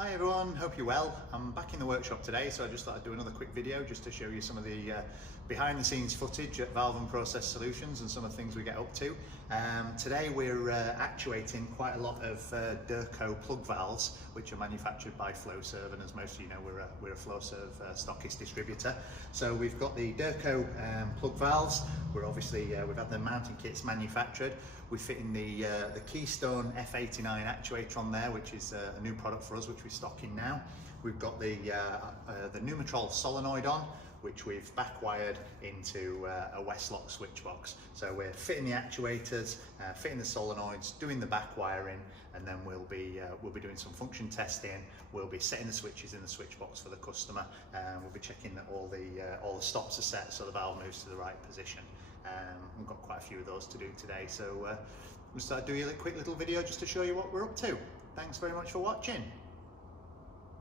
Hi everyone, hope you're well. I'm back in the workshop today, so I just thought I'd do another quick video just to show you some of the behind the scenes footage at Valve and Process Solutions and some of the things we get up to. Today we're actuating quite a lot of Durco plug valves, which are manufactured by Flowserve, and as most of you know, we're a Flowserve stockist distributor. So we've got the Durco plug valves. We're obviously, we've had the mounting kits manufactured. We fit in the Keystone F89 Actuator on there, which is a new product for us, which we're stocking now. We've got the Pneumatrol Solenoid on, which we've back-wired into a Westlock Switchbox. So we're fitting the actuators, fitting the solenoids, doing the back-wiring, and then we'll be doing some function testing. We'll be setting the switches in the switchbox for the customer, and we'll be checking that all the stops are set so the valve moves to the right position. We've got quite a few of those to do today, so we'll start doing a quick little video just to show you what we're up to. Thanks very much for watching.